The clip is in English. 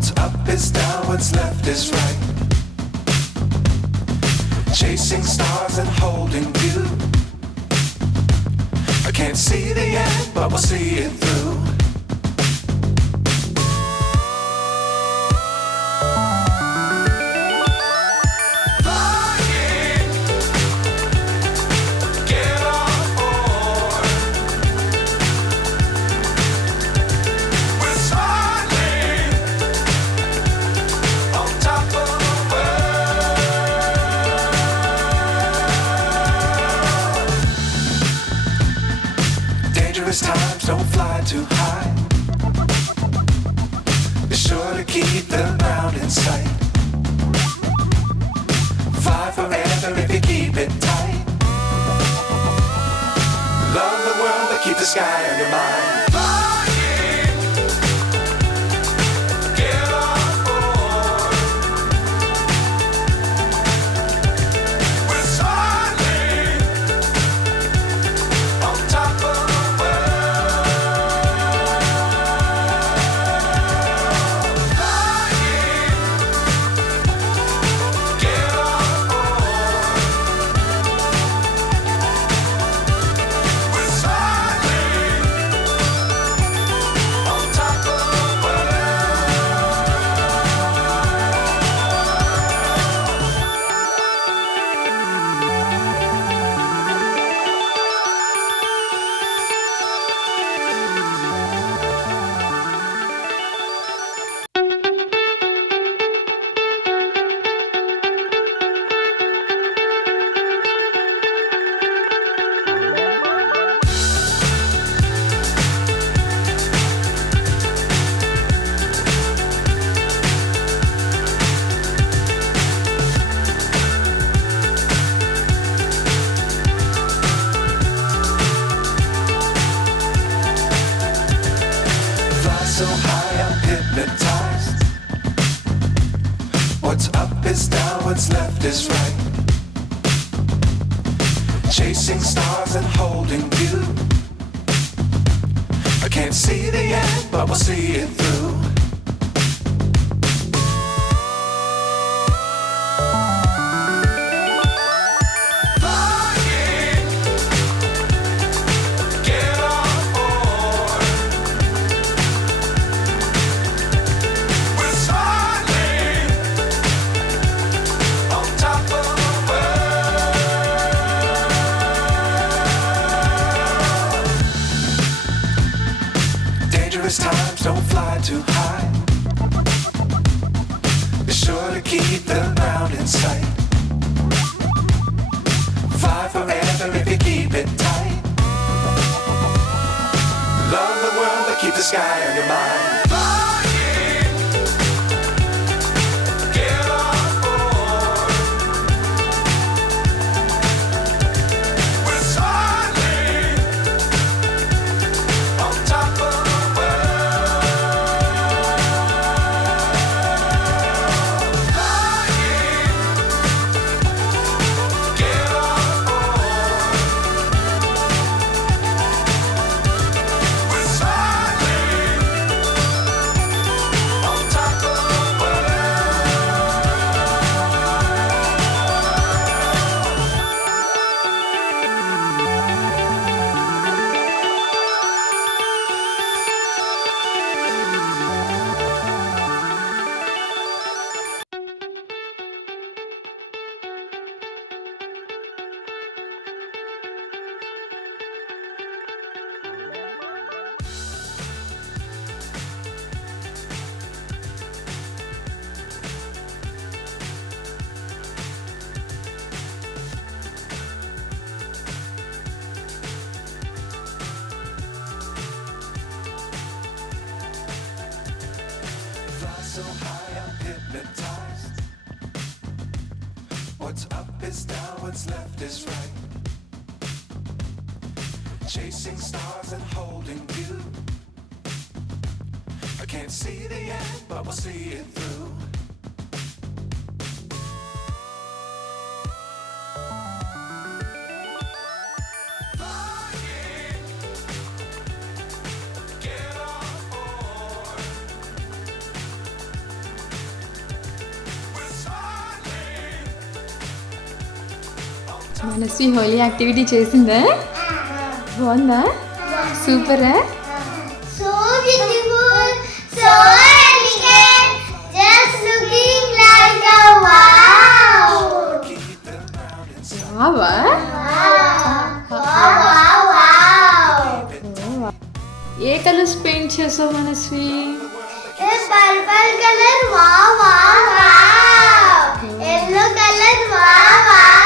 What's up is down, what's left is right. Chasing stars and holding you. I can't see the end, but we'll see it through. Times don't fly too high. Be sure to keep the ground in sight. Fly forever if you keep it tight. Love the world but keep the sky on your mind. So high I'm hypnotized. What's up is down, what's left is right. Chasing stars and holding you. I can't see the end, but we'll see it through. Times don't fly too high. Be sure to keep the ground in sight. Fly forever if you keep it tight. Love the world but keep the sky on your mind. So high I'm hypnotized. What's up is down, what's left is right. Chasing stars and holding you. I can't see the end, but we'll see it through. మనసి Holi activity చేసిందా? బాగుందా? సూపరా? So beautiful, so elegant, just looking like a wow. వావా? ఏ colours paint చేసావు Manasvi? Purple color, wow, wow, wow. Yellow color, wow, wow.